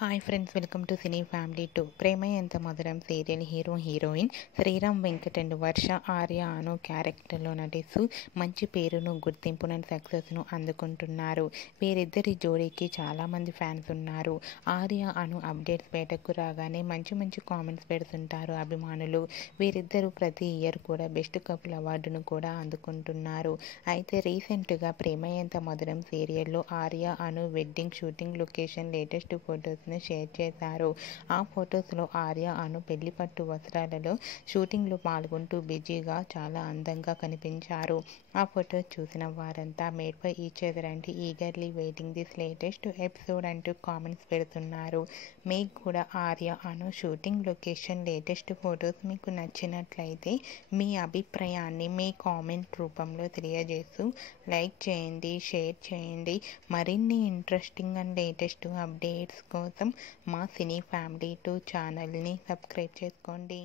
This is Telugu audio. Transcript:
Hi friends, welcome to cine family 2. Prema Entha Madhuram serial heroine Sriram Venkat and Varsha Arya Anu క్యారెక్టర్లో నటిస్తూ మంచి పేరును, గుర్తింపును, సక్సెస్ను అందుకుంటున్నారు. వీరిద్దరి జోడీకి చాలామంది ఫ్యాన్స్ ఉన్నారు. ఆర్య అను అప్డేట్స్ బయటకు రాగానే మంచి కామెంట్స్ పెడుతుంటారు అభిమానులు. వీరిద్దరూ ప్రతి ఇయర్ కూడా బెస్ట్ కపుల్ అవార్డును కూడా అందుకుంటున్నారు. అయితే రీసెంట్గా ప్రేమ ఎంత మధురం సీరియల్లో Arya Anu wedding shooting location latest photos share చేశారు. ఆ ఫొటోస్లో ఆర్య అను పెళ్లి పట్టు వస్త్రాలలో షూటింగ్లో పాల్గొంటూ బిజీగా చాలా అందంగా కనిపించారు. ఆ ఫొటోస్ చూసిన వారంతా మేడ్ ఫర్ ఈచ్ అదర్ అంటే eagerly waiting this latest episode అంటూ కామెంట్స్ పెడుతున్నారు. మీకు కూడా ఆర్య అను షూటింగ్ లొకేషన్ లేటెస్ట్ ఫొటోస్ మీకు నచ్చినట్లయితే మీ అభిప్రాయాన్ని మీ కామెంట్ రూపంలో తెలియజేస్తూ లైక్ చేయండి, షేర్ చేయండి. మరిన్ని ఇంట్రెస్టింగ్ అండ్ లేటెస్ట్ అప్డేట్స్ కోసం మా సినీ ఫ్యామిలీ 2 ఛానల్ని సబ్స్క్రైబ్ చేసుకోండి.